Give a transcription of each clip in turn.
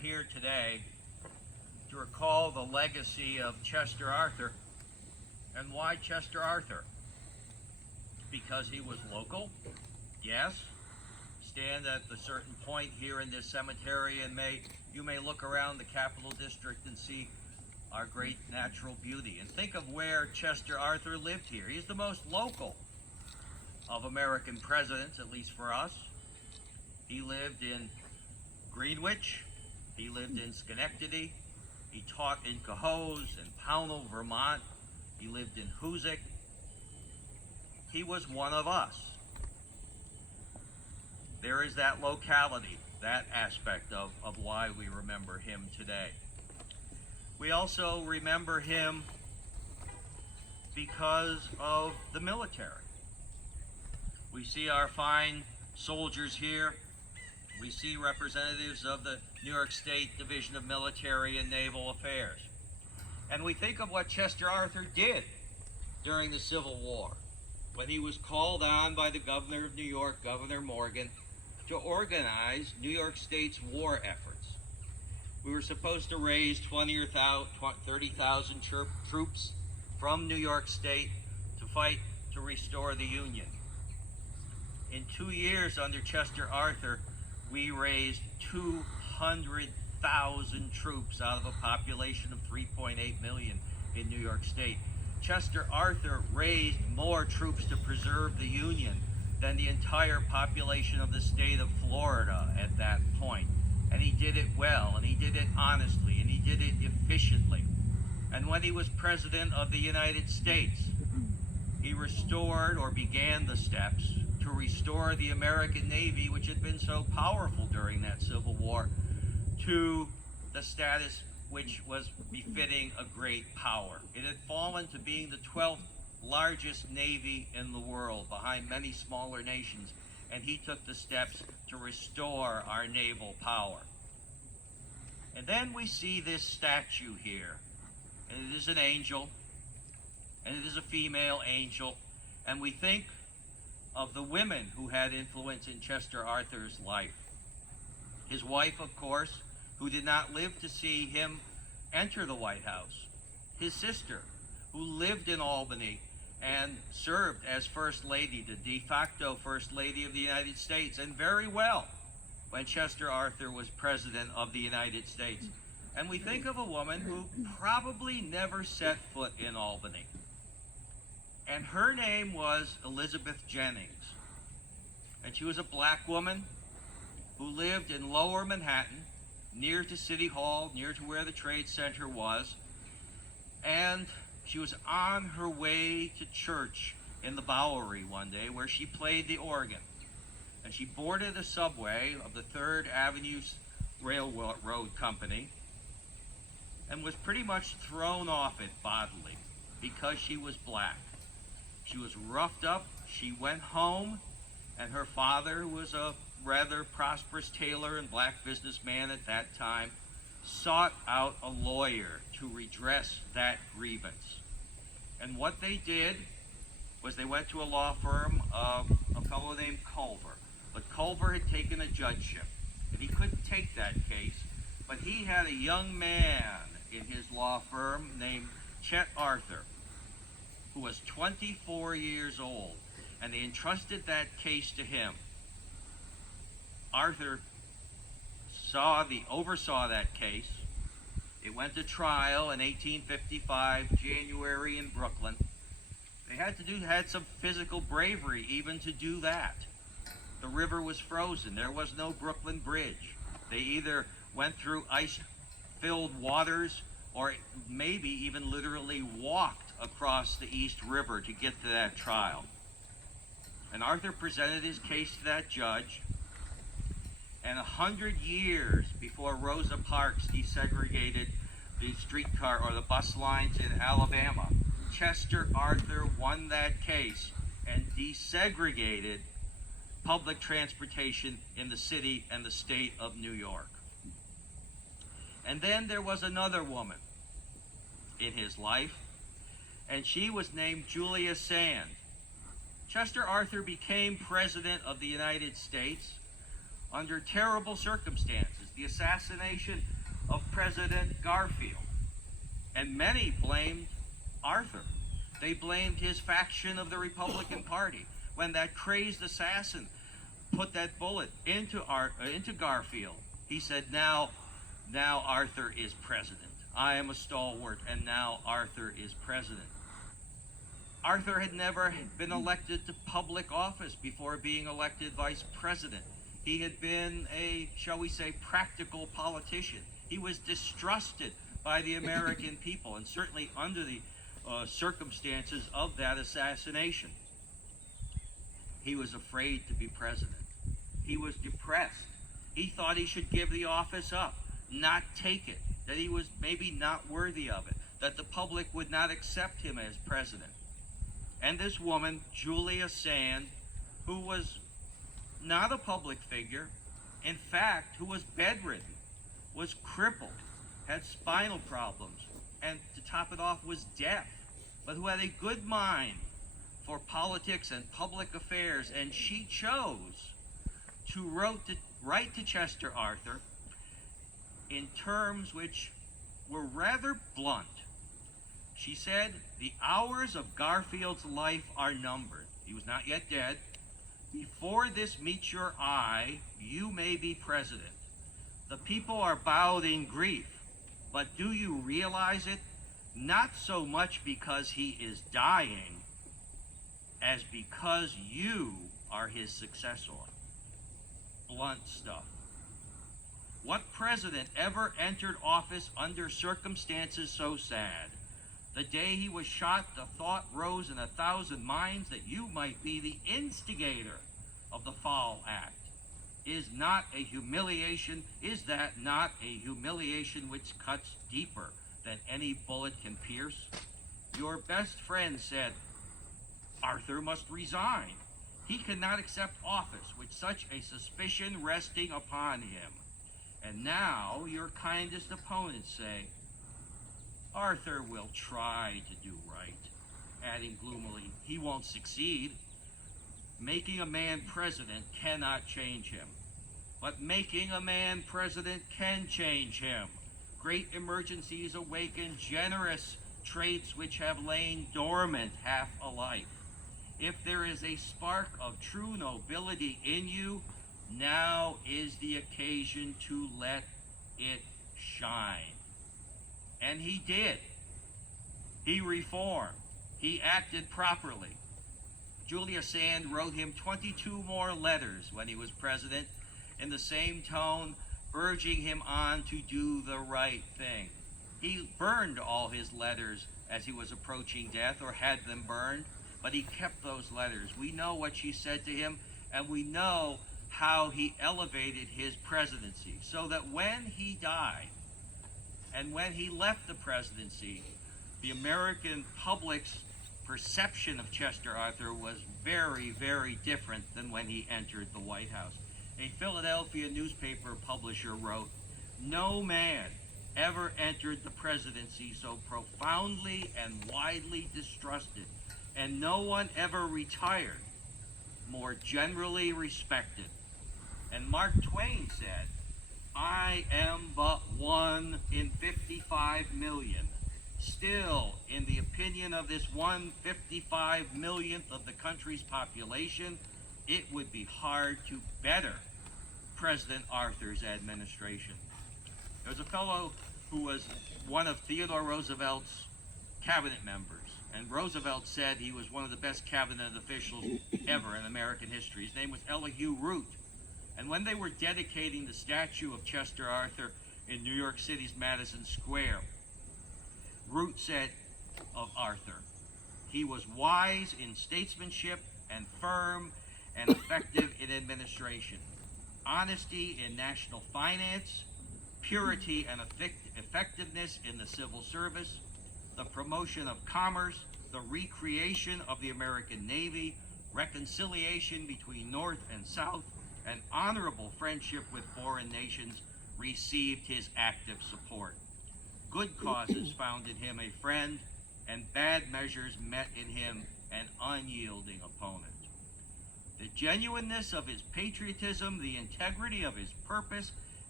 here today to recall the legacy of Chester Arthur. And why Chester Arthur? Because he was local, yes. Stand at a certain point here in this cemetery and you may look around the Capital District and see our great natural beauty. And think of where Chester Arthur lived here. He's the most local of American presidents, at least for us. He lived in Greenwich, he lived in Schenectady, he taught in Cohoes and Pownell, Vermont, he lived in Hoosick. He was one of us. There is that locality, that aspect of why we remember him today. We also remember him because of the military. We see our fine soldiers here. We see representatives of the New York State Division of Military and Naval Affairs. And we think of what Chester Arthur did during the Civil War, when he was called on by the governor of New York, Governor Morgan, to organize New York State's war efforts. We were supposed to raise 20 or 30,000 troops from New York State to fight to restore the Union. In 2 years under Chester Arthur, we raised 200,000 troops out of a population of 3.8 million in New York State. Chester Arthur raised more troops to preserve the Union than the entire population of the state of Florida at that point. And he did it well, and he did it honestly, and he did it efficiently. And when he was President of the United States, he restored or began the steps to restore the American Navy, which had been so powerful during that Civil War, to the status which was befitting a great power. It had fallen to being the 12th largest navy in the world, behind many smaller nations, and he took the steps to restore our naval power. And then we see this statue here, and it is an angel, and it is a female angel, and we think of the women who had influence in Chester Arthur's life. His wife, of course, who did not live to see him enter the White House. His sister, who lived in Albany and served as First Lady, the de facto First Lady of the United States, and very well when Chester Arthur was President of the United States. And we think of a woman who probably never set foot in Albany. And her name was Elizabeth Jennings. And she was a black woman who lived in Lower Manhattan, near to City Hall, near to where the Trade Center was. And she was on her way to church in the Bowery one day, where she played the organ. And she boarded a subway of the 3rd Avenue Railroad Company and was pretty much thrown off it bodily because she was black. She was roughed up. She went home, and her father, who was a rather prosperous tailor and black businessman at that time, sought out a lawyer to redress that grievance. And what they did was they went to a law firm of a fellow named Culver. But Culver had taken a judgeship, and he couldn't take that case. But he had a young man in his law firm named Chet Arthur, who was 24 years old, and they entrusted that case to him. Arthur oversaw that case. It went to trial in 1855, January, in Brooklyn. They had some physical bravery even to do that. The river was frozen. There was no Brooklyn Bridge. They either went through ice-filled waters or maybe even literally walked across the East River to get to that trial. And Arthur presented his case to that judge, and 100 years before Rosa Parks desegregated the streetcar or the bus lines in Alabama, Chester Arthur won that case and desegregated public transportation in the city and the state of New York. And then there was another woman in his life, and she was named Julia Sand. Chester Arthur became President of the United States under terrible circumstances. the assassination of President Garfield. And many blamed Arthur. They blamed his faction of the Republican Party when that crazed assassin put that bullet into Garfield. He said, now Arthur is president. I am a stalwart, and now Arthur is president. Arthur had never been elected to public office before being elected vice president. He had been a, shall we say, practical politician. He was distrusted by the American people, and certainly under the circumstances of that assassination. He was afraid to be president. He was depressed. He thought he should give the office up, not take it, that he was maybe not worthy of it, that the public would not accept him as president. And this woman, Julia Sand, who was not a public figure, in fact, who was bedridden, was crippled, had spinal problems, and to top it off was deaf, but who had a good mind for politics and public affairs, and she chose to write to Chester Arthur in terms which were rather blunt. She said, "The hours of Garfield's life are numbered. He was not yet dead. Before this meets your eye, you may be president. The people are bowed in grief, but do you realize it? Not so much because he is dying, as because you are his successor." Blunt stuff. What president ever entered office under circumstances so sad? The day he was shot, the thought rose in 1,000 minds that you might be the instigator of the foul act. Is that not a humiliation which cuts deeper than any bullet can pierce? Your best friend said, Arthur must resign. He cannot accept office with such a suspicion resting upon him. And now your kindest opponents say, Arthur will try to do right, adding gloomily, he won't succeed. Making a man president cannot change him, but making a man president can change him. Great emergencies awaken generous traits which have lain dormant half a life. If there is a spark of true nobility in you, now is the occasion to let it shine. And he did. He reformed. He acted properly. Julia Sand wrote him 22 more letters when he was president in the same tone, urging him on to do the right thing. He burned all his letters as he was approaching death, or had them burned, but he kept those letters. We know what she said to him, and we know how he elevated his presidency, so that when he died and when he left the presidency, the American public's perception of Chester Arthur was very, very different than when he entered the White House. A Philadelphia newspaper publisher wrote, "No man ever entered the presidency so profoundly and widely distrusted, and no one ever retired more generally respected." And Mark Twain said, "I am but one in 55 million. Still, in the opinion of this 1/55 millionth of the country's population, it would be hard to better President Arthur's administration." There was a fellow who was one of Theodore Roosevelt's cabinet members, and Roosevelt said he was one of the best cabinet officials ever in American history. His name was Elihu Root. And when they were dedicating the statue of Chester Arthur in New York City's Madison Square, Root said of Arthur, he was wise in statesmanship and firm and effective in administration, honesty in national finance, purity and effectiveness in the civil service, the promotion of commerce, the recreation of the American Navy, reconciliation between North and South, and honorable friendship with foreign nations received his active support. Good causes found in him a friend, and bad measures met in him an unyielding opponent. The genuineness of his patriotism, the integrity of his purpose,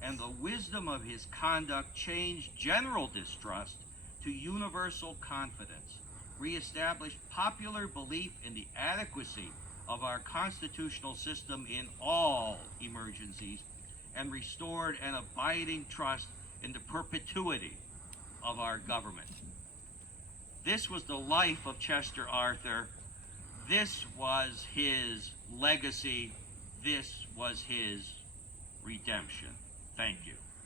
and the wisdom of his conduct changed general distrust to universal confidence, reestablished popular belief in the adequacy of our constitutional system in all emergencies, and restored an abiding trust in the perpetuity of our government. This was the life of Chester Arthur. This was his legacy. This was his redemption. Thank you.